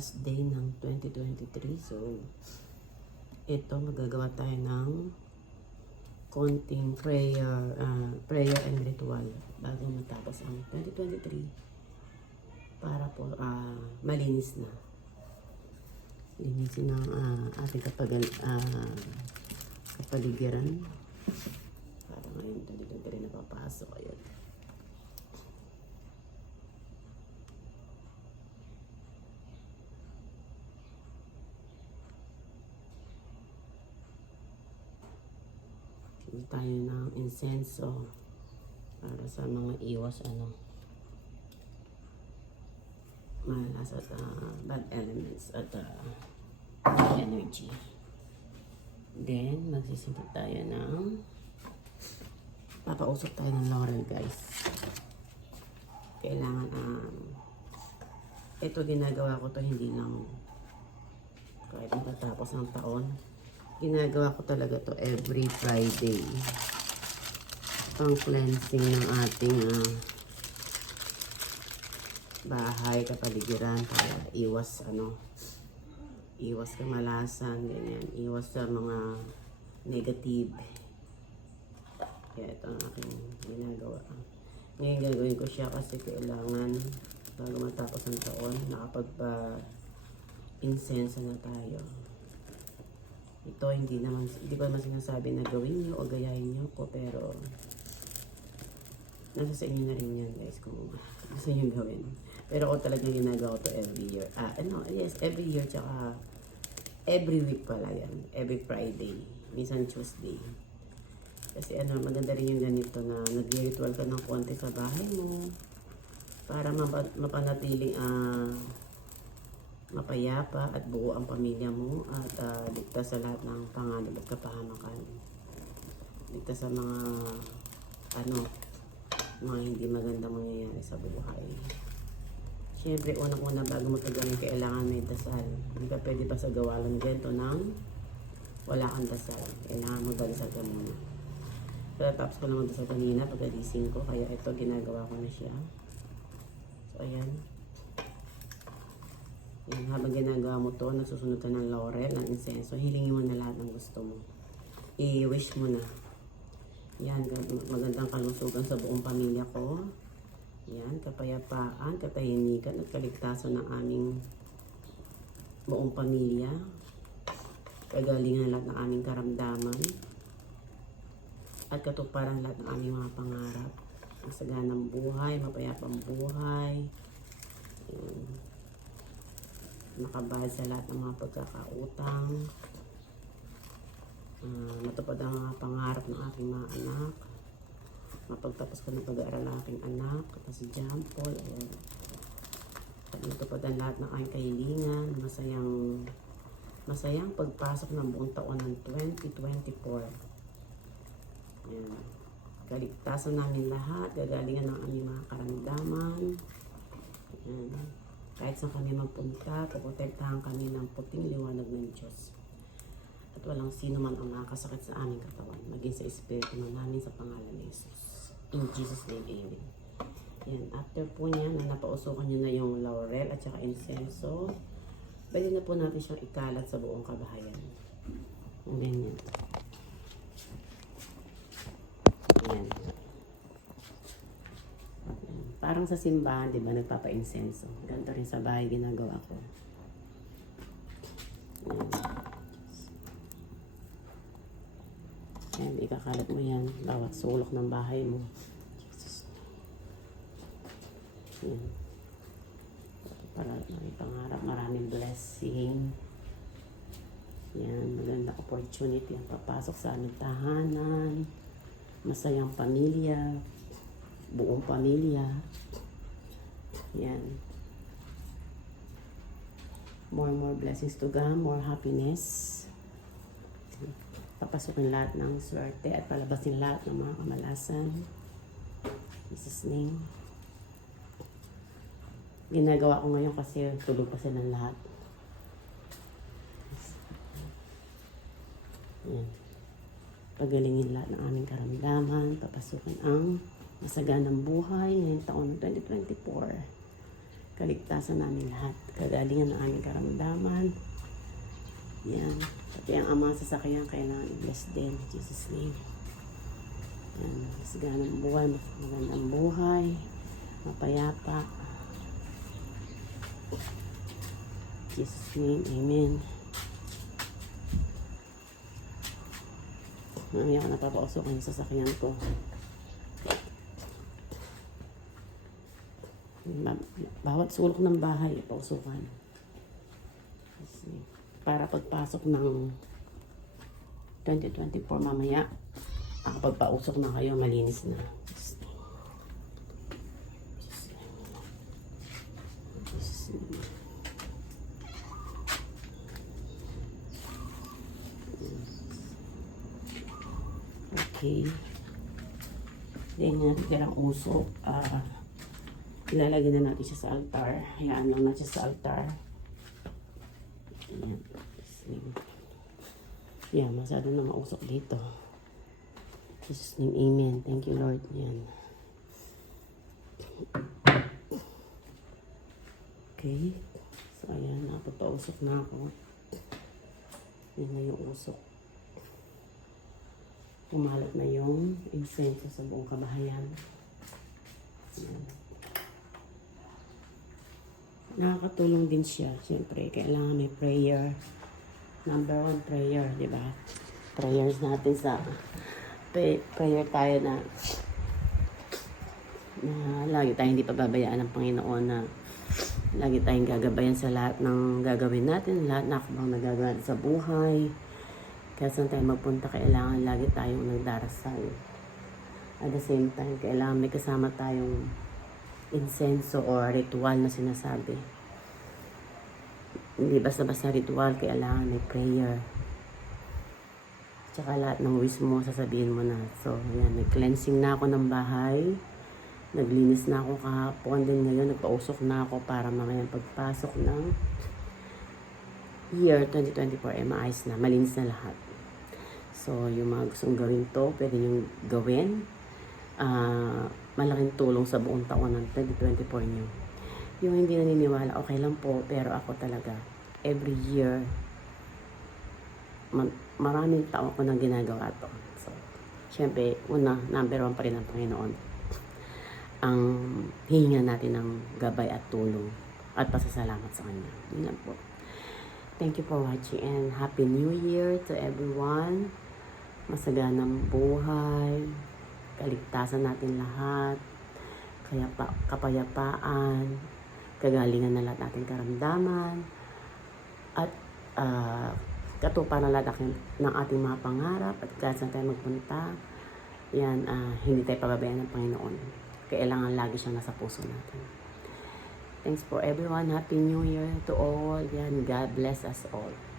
last day ng 2023. So, ito magagawa tayo ng konting prayer, uh, prayer and ritual bago matapos ang 2023 para po uh, malinis na. Linisin ng uh, ating kapag, uh, kapaligiran. Para ngayon 2023 na papasok. Ayun. Bili tayo ng insenso para sa mga iwas ano malas at uh, bad elements at uh, energy. Then, magsisimple tayo ng papausok tayo ng laurel guys. Kailangan um, ito ginagawa ko to hindi lang kahit matatapos ng taon ginagawa ko talaga to every Friday. Pang cleansing ng ating ah, bahay, kapaligiran para iwas ano iwas kamalasan, ganyan. Iwas sa mga negative. Kaya ito ang aking ginagawa. Ngayon gagawin ko siya kasi kailangan bago matapos ang taon, nakapagpa insenso na tayo. Ito hindi naman, hindi ko naman sinasabi na gawin nyo o gayahin nyo ko, pero nasa sa inyo na rin yan guys kung gusto nyo gawin. Pero ako talaga ginagawa to every year. Ah, ano, yes, every year tsaka every week pala yan. Every Friday. Minsan Tuesday. Kasi ano, maganda rin yung ganito na nag-ritual ka ng konti sa bahay mo para mapa- mapanatiling ah mapayapa at buo ang pamilya mo at uh, ligtas sa lahat ng panganib at kapahamakan. Ligtas sa mga ano, mga hindi magandang mangyayari sa buhay. Siyempre, unang-una bago gawin, kailangan may dasal. Hindi ka pwede pa sa gawa lang ganito nang wala kang dasal. Kailangan mo dasal ka muna. Pero tapos ko naman dasal kanina pagkagising ko, kaya ito ginagawa ko na siya. So, ayan. Yan, habang ginagawa mo to, nagsusunod ka ng laurel, ng insenso, hilingin mo na lahat ng gusto mo. I-wish mo na. Yan, magandang kalusugan sa buong pamilya ko. Yan, kapayapaan, katahimikan at kaligtasan ng aming buong pamilya. Kagalingan lahat ng aming karamdaman. At katuparan lahat ng aming mga pangarap. Masaganang buhay, mapayapang buhay. Yan nakabahad sa lahat ng mga pagkakautang, uh, matupad ang mga pangarap ng aking mga anak, mapagtapos ko ng pag-aaral ng aking anak, at si John Paul, ayan. At matupad ang lahat ng aking kahilingan, masayang, masayang pagpasok ng buong taon ng 2024. Ayan. Kaligtasan namin lahat, gagalingan ng aming mga karamdaman. Ayan. Kahit saan kami magpunta, poprotektahan kami ng puting liwanag ng Diyos. At walang sino man ang makakasakit sa aming katawan, maging sa Espiritu man namin sa pangalan ni Jesus. In Jesus' name, Amen. Yan, after po niya, na napausukan niyo na yung laurel at saka incenso, pwede na po natin siyang ikalat sa buong kabahayan. Ganyan. Yan. Parang sa simbahan, di ba, nagpapa-incenso. Ganito rin sa bahay ginagawa ko. Ayan. Ikakalat mo yan. Bawat sulok ng bahay mo. Para may pangarap, maraming blessing. Yan, maganda opportunity ang papasok sa aming tahanan. Masayang pamilya, buong pamilya. Yan. More and more blessings to come, more happiness. Papasukin lahat ng swerte at palabasin lahat ng mga kamalasan. Jesus name. Ginagawa ko ngayon kasi tulog pa silang lahat. Yan. Pagalingin lahat ng aming karamdaman, papasukin ang masaganang buhay ngayong taon ng 2024. Kaligtasan namin lahat. Kagalingan ng aming karamdaman. Yan. Pati ang amang sasakyan kailangan i-bless din. In Jesus name. Yan. Masaganang buhay. Magandang buhay. Mapayapa. In Jesus name. Amen. Mamaya ko napapausokan yung sasakyan ko. Bawat sulok ng bahay, pausukan. Kasi, para pagpasok ng 2024 mamaya, ako pagpausok na kayo, malinis na. Okay. Then, natin usok. Ah, ilalagay na natin siya sa altar. Hayaan lang natin sa altar. Ayan. Sige. Yan, masyado na mausok dito. Jesus name, Amen. Thank you, Lord. Yan. Okay. So, ayan, napagpausok na ako. Yan na yung usok. Pumalat na yung incense sa buong kabahayan. Yan. Nakakatulong din siya. Siyempre, kailangan may prayer. Number one, prayer, di ba? Prayers natin sa... Pray, prayer tayo na na lagi tayong hindi pababayaan ng Panginoon na lagi tayong gagabayan sa lahat ng gagawin natin, lahat na akbang nagagawa sa buhay. Kaya saan tayo magpunta, kailangan lagi tayong nagdarasal. At the same time, kailangan may kasama tayong insenso or ritual na sinasabi. Hindi basta-basta ritual, kailangan may prayer. Tsaka lahat ng wish mo, sasabihin mo na. So, yan, nag-cleansing na ako ng bahay. Naglinis na ako kahapon din ngayon. Nagpausok na ako para mamaya pagpasok ng year 2024 ay maayos na. Malinis na lahat. So, yung mga gustong gawin to, pwede nyo gawin. Ah, malaking tulong sa buong taon ng 2024 nyo. Yung hindi naniniwala, okay lang po. Pero ako talaga, every year, ma- maraming taon ko nang ginagawa to. So, syempre, una, number one pa rin ang Panginoon. Ang hihinga natin ng gabay at tulong at pasasalamat sa Kanya. Yun lang po. Thank you for watching and Happy New Year to everyone. Masaganang buhay. Kaligtasan natin lahat. Kaya pa, kapayapaan. Kagalingan na lahat natin karamdaman. At ah, katupa na lahat ng, ng ating mga pangarap at kahit saan tayo magpunta, yan, ah, hindi tayo pababayaan ng Panginoon. Kailangan lagi siyang nasa puso natin. Thanks for everyone. Happy New Year to all. Yan, God bless us all.